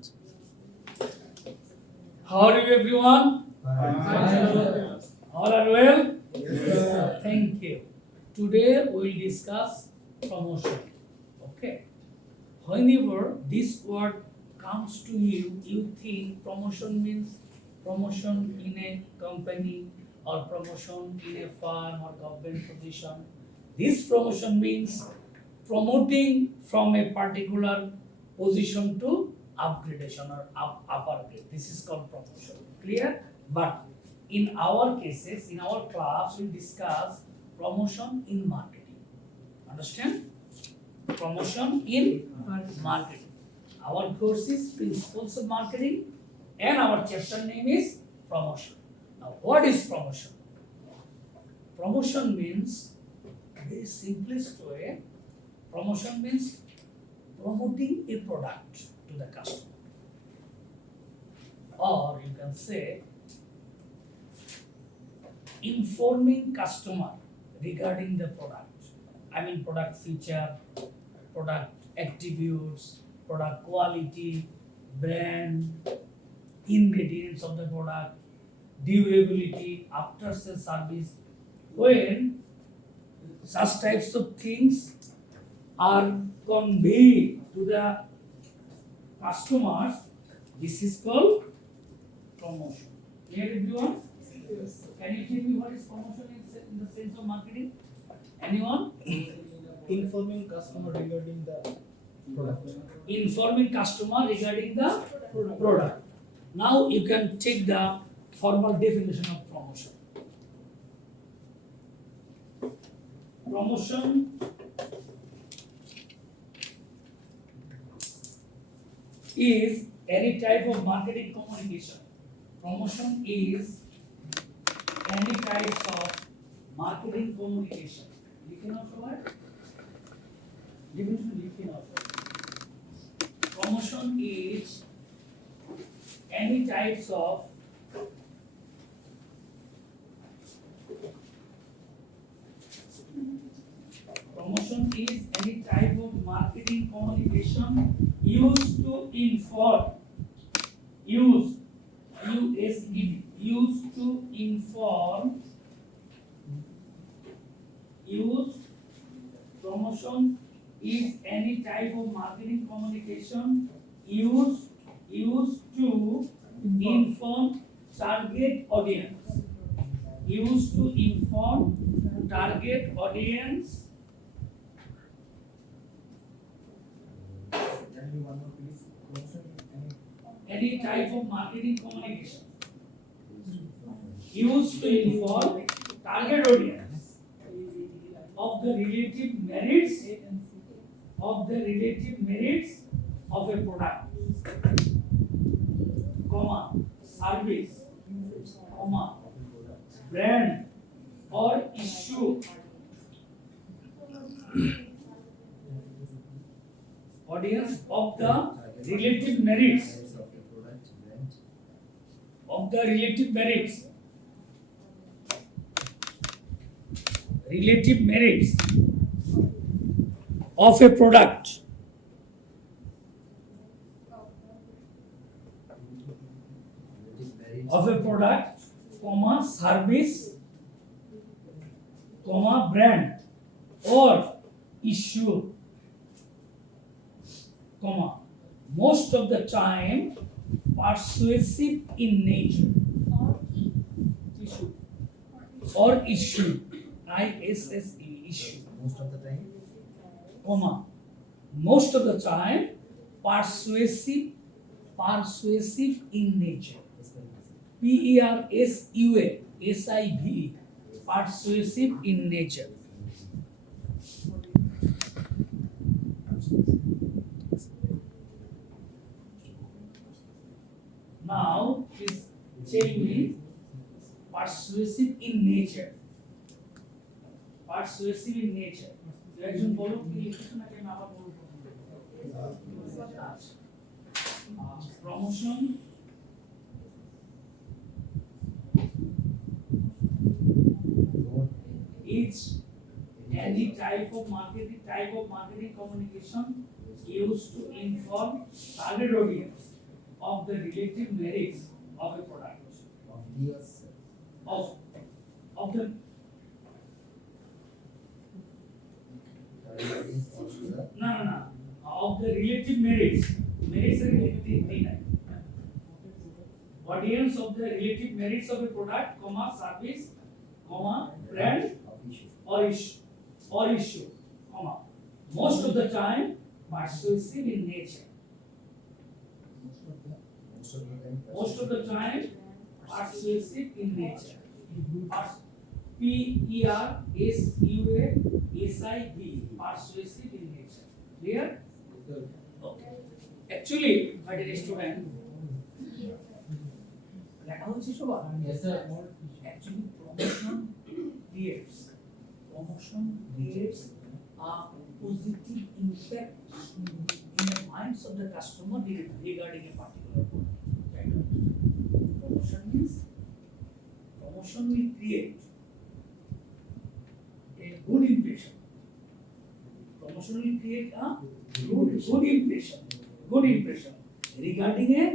much. How are you, everyone? All are well? Yes. Thank you. Today we will discuss promotion. Okay. Whenever this word comes to you, you think promotion means promotion in a company or promotion in a firm or government position. This promotion means promoting from a particular position to upgradation or upper grade. This is called promotion. Clear? But in our cases, in our class, we discuss promotion in marketing. Understand? Promotion in marketing. Our course is Principles of Marketing and our chapter name is Promotion. Now, what is promotion? Promotion means, very simplest way, promotion means promoting a product to the customer. Or you can say informing customer regarding the product. I mean product feature, product attributes, product quality, brand, ingredients of the product, durability, after sale service. When such types of things are conveyed to the customers, this is called promotion. Clear, everyone? Yes. Can you tell me what is promotion in the sense of marketing? Anyone? Informing customer regarding the product. Informing customer regarding the product. Now you can take the formal definition of promotion. Promotion is any type of marketing communication. Promotion is any types of marketing communication. लिखे ना सवाल? Definition लिखे ना सवाल. Promotion is any types of marketing communication used to inform. Promotion is any type of marketing communication used to inform target audience. Used to inform target audience. Any type of marketing communication used to inform target audience of the relative merits of a product, comma, service, comma, brand or issue. Audience of the relative merits of the relative merits of a product, comma, service, comma, brand or issue, comma, most of the time persuasive in nature or issue, ISSE, issue, Most of the time. comma, most of the time persuasive in nature, PERSUASIVE, persuasive in nature. Now please tell me persuasive in nature. Persuasive in nature. একজন বলো কি লিখেছো নাকি আমি আবার বলবো? Promotion is any type of marketing communication used to inform target audience of the relative merits of a product. Of the no of the relative merits. Merits are relative thing. Audience of the relative merits of a product, comma service, comma brand or issue, comma most of the time persuasive in nature. Most of the time persuasive in nature. P-E-R-S-U-A-S-I-V, persuasive in nature. Clear? Okay. Actually, my dear student, লেখা হচ্ছে সবার? Actually, promotion creates a positive impact in the minds of the customer regarding a particular product. Promotion means promotion will create a good impression. Promotion will create a good impression regarding a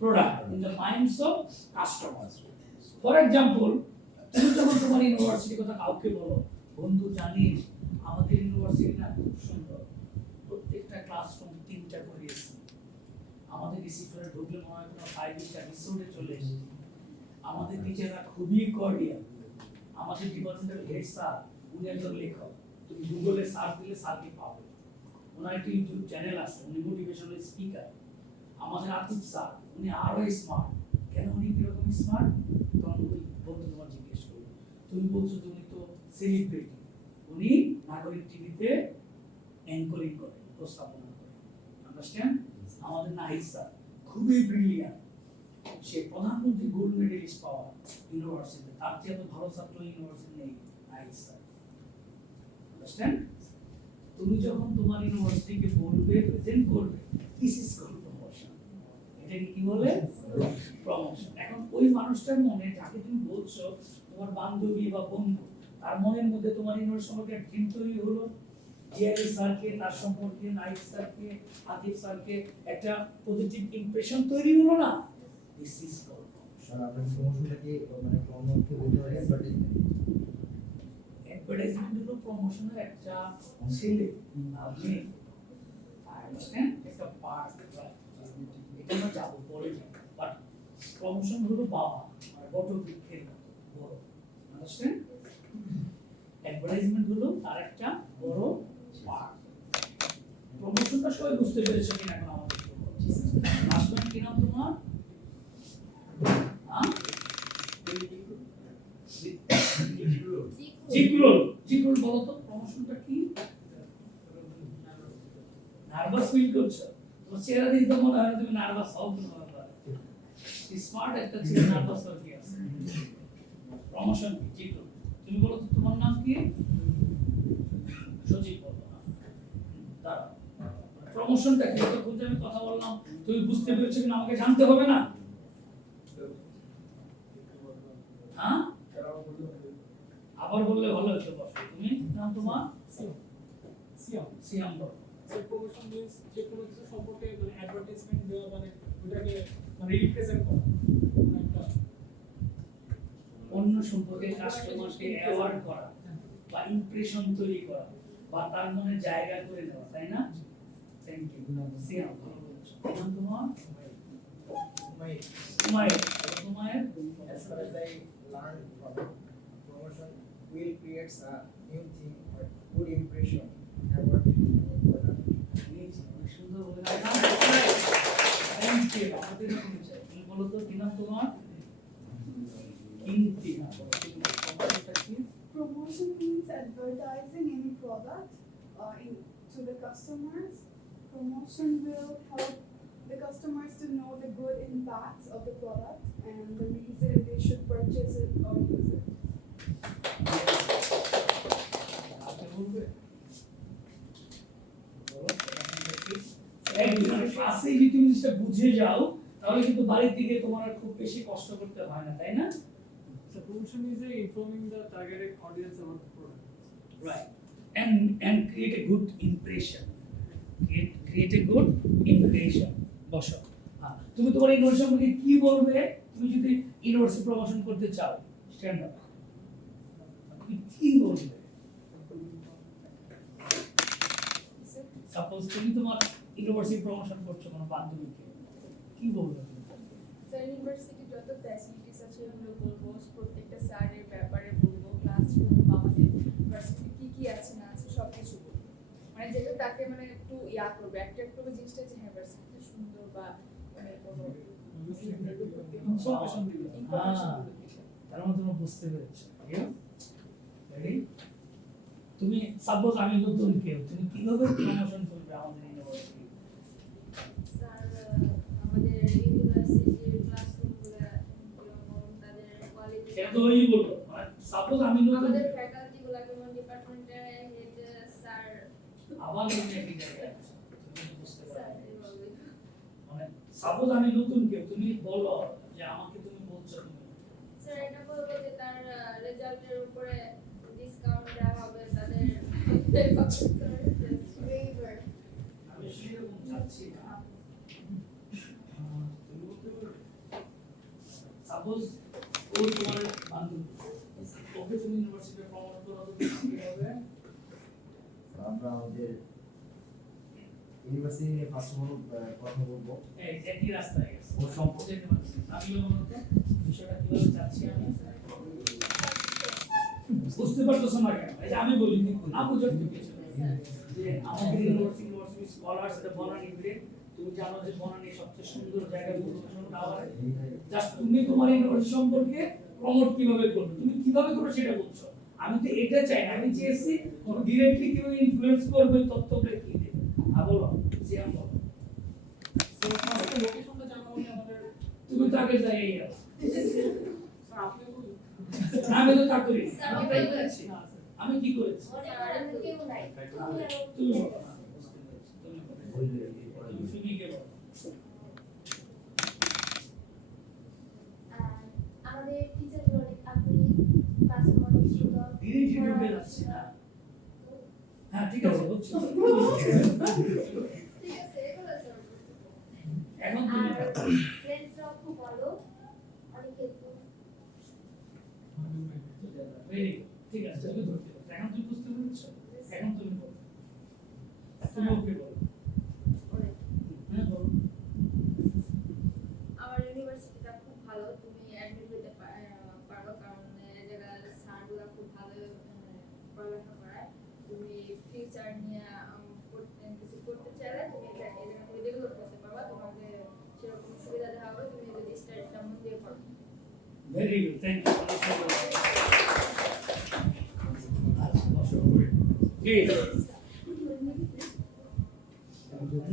product in the minds of customers. For example, তুমি যখন তোমার ইউনিভার্সিটির কথা কাউকে বলো, বন্ধু জানিস আমাদের ইউনিভার্সিটি না খুব সুন্দর, প্রত্যেকটা ক্লাসরুম 3টা করে এসি, আমাদের রিসিভারে ঢুকলে মনে হয় কোনো 5 স্টার রিসোর্টে চলে এসেছি, আমাদের টিচাররা খুবই কর্ডিয়াল, আমাদের ডিপার্টমেন্টের হেড স্যার উনি একজন লেখক, তুমি গুগলে সার্চ দিলে স্যারকে পাবে, ওনার একটা ইউটিউব চ্যানেল আছে, উনি মোটিভেশনাল স্পিকার। আমাদের আতিফ স্যার উনি আরো স্মার্ট। কেন উনি কিরকম স্মার্ট? তখন ওই বন্ধু তোমার জিজ্ঞেস করলো, তুমি বলছো তুমি তো সেলিব্রিটি, উনি নাগরিক টিভিতে অ্যাঙ্করিং করে, উপস্থাপনা করে। আন্ডারস্ট্যান্ড? আমাদের নাহিদ স্যার খুবই ব্রিলিয়ান্ট, সে প্রধানমন্ত্রী গোল্ড মেডেলিস্ট পাওয়া ইউনিভার্সিটি, তার চেয়ে এত ভালো ছাত্র ইউনিভার্সিটি নেই নাহিদ স্যার। আন্ডারস্ট্যান্ড? তুমি যখন তোমার ইউনিভার্সিটিকে বলবে, প্রেজেন্ট করবে, দিস ইজ কল্ড প্রমোশন। এটাকে কি বলে? প্রমোশন। এখন ওই মানুষটার মনে, যাকে তুমি বলছো তোমার বান্ধবী বা বন্ধু, তার মনের মধ্যে তোমার ইউনিভার্সিটি সম্পর্কে একটা ড্রিম তৈরি হলো, জিআরই স্যারকে, তার সম্পর্কে নাইট স্যারকে, আতিফ স্যারকে একটা পজিটিভ ইমপ্রেশন তৈরি হলো না? This is called promotion. আপনার প্রমোশনটাকে মানে প্রমোশনকে বলতে হয় অ্যাডভার্টাইজমেন্ট। অ্যাডভার্টাইজমেন্ট হলো প্রমোশনের একটা ছেলে, আপনি আন্ডারস্ট্যান্ড, একটা পার্ট, এটা আমরা যাবো পরে, বাট প্রমোশন হলো বাবা, মানে বড় বৃক্ষের বড়, আন্ডারস্ট্যান্ড? অ্যাডভার্টাইজমেন্ট হলো তার একটা বড় পার্ট। প্রমোশনটা সবাই বুঝতে পেরেছো কিনা এখন আমাদের হাজব্যান্ড কি নাম তোমার? জিক্রুল বলো তো প্রমোশনটা কি? নার্ভাস ফিল করছো? তোমার চেহারা দেখে তো মনে হয় তুমি নার্ভাস হও না, স্মার্ট একটা ছেলে নার্ভাস হয়ে কি আছে? প্রমোশন কি? জিক্রুল। তুমি বলো তো তোমার নাম কি? সজীব বলো না, দাঁড়াও। প্রমোশনটা কি? তো বলতে আমি কথা বললাম, তুমি বুঝতে পেরেছো কিনা আমাকে জানতে হবে না? হ্যাঁ, আবার বললে ভালো হতো। বসো, তুমি নাম তোমার? সিয়াম বলো। প্রমোশন মিন্স যে কোনো কিছু সম্পর্কে মানে অ্যাডভার্টাইজমেন্ট দেওয়া, মানে ওটাকে মানে রিপ্রেজেন্ট করা, মানে একটা অন্য সম্পর্কে কাস্টমারকে অ্যাওয়ার্ড করা বা ইমপ্রেশন তৈরি করা বা তার মনে জায়গা করে দেওয়া, তাই না? থ্যাংক ইউ সিয়াম, ভালো বলেছো। নাম তোমার? উমাইর। তোমার? As far as I learned from promotion will creates a new thing or good impression about product. সুন্দর বলে না? Thank you. আমাদের এরকম চাই। তুমি বলো তো কি নাম তোমার? কিন্তি। Promotion means advertising any product to the customers. Promotion will help the customers to know the good impacts of the product and the reason they should purchase it or use it. ক্লাসে যদি তুমি জিনিসটা বুঝে যাও, তাহলে কিন্তু বাড়ির দিকে তোমার আর খুব বেশি কষ্ট করতে হয় না, তাই না? So promotion is informing the targeted audience about the product. Right. And create a good impression. Create a good impression. বসো। তুমি তোমার ইউনিভার্সিটি সম্পর্কে কি বলবে? তুমি যদি ইউনিভার্সিটি প্রমোশন করতে চাও, স্ট্যান্ড আপ, তুমি কি বলবে? সাপোজ তুমি তোমার ইউনিভার্সিটি প্রমোশন করছো কোনো বান্ধবীকে, কি বলবে? স্যার ইউনিভার্সিটি যত ফ্যাসিলিটিস আছে এগুলো বলবো, প্রত্যেকটা স্যারের ব্যাপারে বলবো, ক্লাসরুম আমাদের ইউনিভার্সিটি কি কি আছে না আছে সব কিছু বলবো, মানে যেটা তাকে মানে একটু করবে, অ্যাট্রাক্ট করবে জিনিসটা, যে হ্যাঁ ইউনিভার্সিটি সুন্দর বা মানে কোনো ইনফরমেশন দিবে। তার মধ্যে তোমরা বুঝতে পেরেছো। রেডি? তুমি সাপোজ আমি নতুন কেউ, তুমি কিভাবে প্রমোশন করবে আমাদের ইউনিভার্সিটি? স্যার আমাদের ইউনিভার্সিটির ক্লাসরুমগুলো তাদের কোয়ালিটি, সেটা তো ওই বলবো, মানে সাপোজ আমি নতুন, আমাদের ফ্যাকাল্টিগুলো কেমন, ডিপার্টমেন্টের হেড স্যার, আবার তুমি একই জায়গায় আছো, তুমি বুঝতে স্যার পারবে। এইভাবে। মানে সাপোজ আমি নতুন কেউ, তুমি বলো যে আমাকে তুমি বলছো তুমি স্যার এটা বলবো যে তার রেজাল্টের উপরে ডিসকাউন্ট দেওয়া হবে, তাদের waiver. আমি সেরকম চাচ্ছি না। সাপোজ ও তোমার বান্ধবী, ওকে তুমি ইউনিভার্সিটিতে প্রমোট করো, তো কি হবে? আমরা আমাদের ইউনিভার্সিটি নিয়ে ফার্স্ট কথা বলবো। এই একই রাস্তায় গেছে ওর সম্পর্কে আমি বলবো তো বিষয়টা কিভাবে চাচ্ছি আমি বুঝতে পারতেছো না কেন? এই যে আমি বলি না বুঝার তো কিছু নেই। যে আমাদের ইউনিভার্সিটি স্কলার সেটা বনানী গ্রেড, তুমি জানো যে বনানী সবচেয়ে সুন্দর জায়গা দূরদর্শন টাওয়ার। জাস্ট তুমি তোমার ইউনিভার্সিটি সম্পর্কে প্রমোট কিভাবে করবে, তুমি কিভাবে করবে সেটা বলছো। আমি তো এটা চাই না, আমি চেয়েছি তুমি ডিরেক্টলি কিভাবে ইনফ্লুয়েন্স করবে, তথ্যটা কি দেবে। বলো যে আমি বলো, লোকেশনটা জানা হলে আমাদের তুমি তাকে যাই আছো, স্যার আপনি বলুন। আমি তো তা করি স্যার, আমি তাই করেছি। আমি কি করেছি? কেউ নাই, তুমি বলো না, বুঝতে পেরেছি। তুমি বলো। তুমি ফিনিকে বলো। আমাদের টিচারগুলো অনেক আন্তরিক, ক্লাসে অনেক সুন্দর। ডিরেক্টলি ঢুকে যাচ্ছে না। হ্যাঁ ঠিক আছে বুঝছি। ঠিক আছে এগুলো স্যার। এখন আর তুমি ফ্রেন্ডসরাও খুব ভালো, অনেক হেল্পফুল। ভেরি গুড, ঠিক আছে তুমি ধরতে পারছো। এখন তুমি বুঝতে পেরেছো, এখন তুমি বলো। তুমি ওকে বলো। হ্যাঁ বলো। আমার ইউনিভার্সিটিটা খুব ভালো, তুমি অ্যাডমিট হতে পারো, কারণ জায়গার স্যারগুলো খুব ভালো পড়ালেখা করায়। তুমি ফিউচার নিয়ে কিছু করতে চাইলে তুমি এই জায়গা থেকে ডেভেলপ করতে পারবা, তোমাকে সেরকম সুবিধা দেওয়া হবে তুমি যদি স্টাডিটা মন দিয়ে করো। Very good, thank you. আচ্ছা বসো। Good.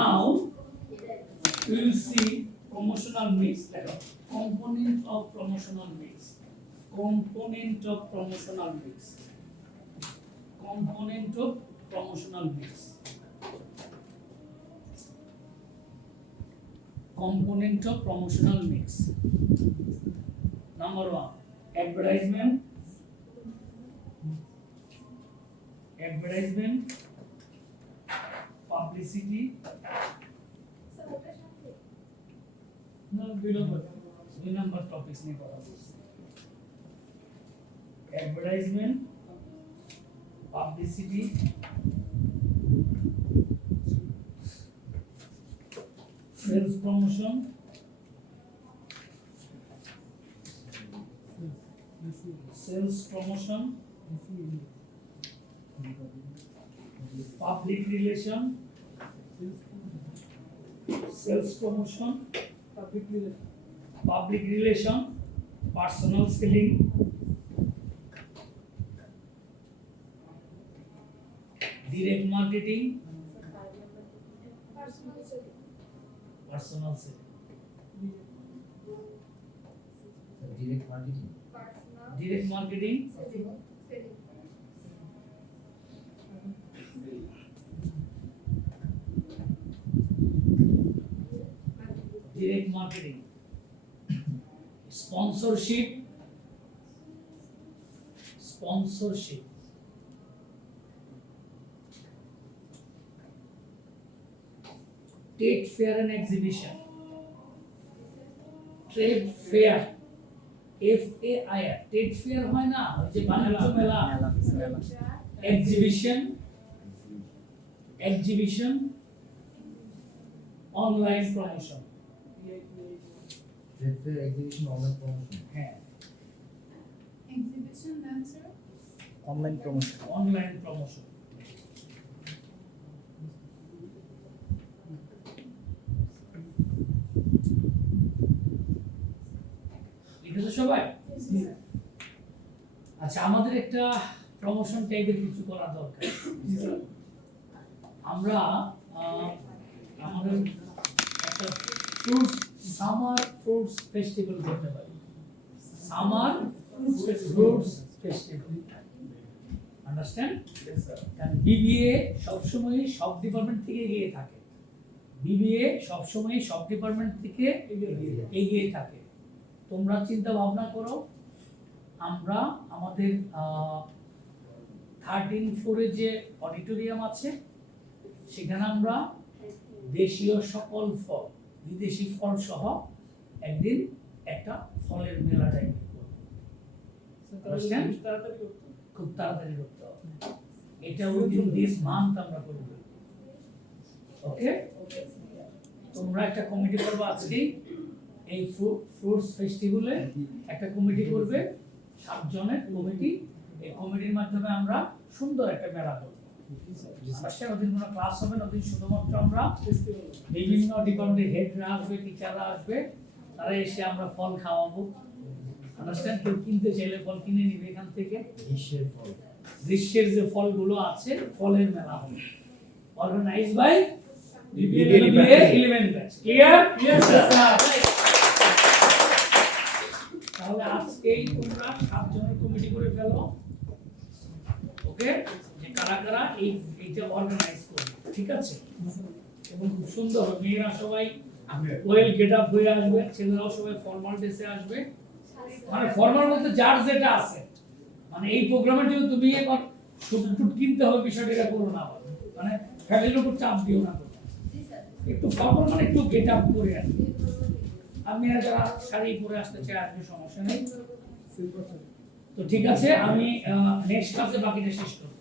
Now we will see promotional mix. Like a component of promotional mix. Component of promotional mix. Component of promotional mix. Component of promotional mix. Number one, advertisement. Advertisement, publicity. Sir ওটার সাথে No, দুই number topics নিয়ে কথা বলছি। Advertisement, publicity, sales promotion, sales promotion, public relation, sales promotion, public relation, personal selling, direct marketing, personal selling, personal selling, direct marketing, personal direct marketing, selling, selling, direct marketing, sponsorship, sponsorship, trade fair and exhibition, trade fair, FAIR, trade fair হয় না ওই যে বাণিজ্য মেলা, exhibition, online promotion, Trade fair, exhibition, online promotion. হ্যাঁ Exhibition, then sir? Online promotion. Online promotion. লিখেছো সবাই? আচ্ছা, আমাদের একটা প্রমোশন টাইপের কিছু করা দরকার। আমরা আমাদের একটা ফ্রুটস, সামার ফ্রুটস ফেস্টিভ্যাল করতে পারি। Summer fruits festival, understand? কারণ BBA সবসময় সব ডিপার্টমেন্ট থেকে এগিয়ে থাকে, BBA সবসময় সব ডিপার্টমেন্ট থেকে এগিয়ে থাকে। তোমরা চিন্তা ভাবনা করো, আমরা আমাদের 13 ফ্লোরে যে অডিটোরিয়াম আছে সেখানে আমরা দেশীয় সকল ফল, বিদেশি ফল সহ একদিন একটা ফলের মেলা টাইপের করব। খুব তাড়াতাড়ি করতে হবে, এটা উইদিন দিস মান্থ আমরা করব। ওকে, তোমরা একটা কমিটি করবে আজকে, এই ফ্রুটস ফেস্টিভ্যালে একটা কমিটি করবে, 7 জনের কমিটি। এই কমিটির মাধ্যমে আমরা সুন্দর একটা মেলা করব। ওদিন কোনো ক্লাস হবে না, ওদিন শুধুমাত্র আমরা বিভিন্ন ডিপার্টমেন্টের হেডরা আসবে, টিচাররা আসবে, তারা এসে আমরা ফল খাওয়াবো। আন্ডারস্ট্যান্ড? কেউ কিনতে চাইলে ফল কিনে নিবে এখান থেকে। গ্রীষ্মের যে ফলগুলো আছে, ফলের মেলা হবে, অর্গানাইজ বাই BBA 11 ব্যাচ। ক্লিয়ার? তাহলে আজকেই তোমরা 7 জনের কমিটি করে ফেলো। ওকে, যে কারা কারা এইটা অর্গানাইজ করবে, ঠিক আছে? এবং খুব সুন্দর, মেয়েরা সবাই ওয়েল গেট আপ হয়ে আসবে, ছেলেরাও সবাই ফর্মাল ড্রেসে আসবে। মানে ফর্মাল মধ্যে যার যেটা আছে, মানে এই প্রোগ্রামের জন্য তুমি এখন শুট কিনতে হবে বিষয়টা এটা করো না, মানে ফ্যামিলির উপর চাপ দিও না। একটু ফর্মাল মানে একটু গেট আপ করে আসবে। আমি যারা শাড়ি পরে আসতে চাই আসবে, সমস্যা নেই। তো ঠিক আছে, আমি নেক্সট ক্লাসে বাকিটা শেষ করব।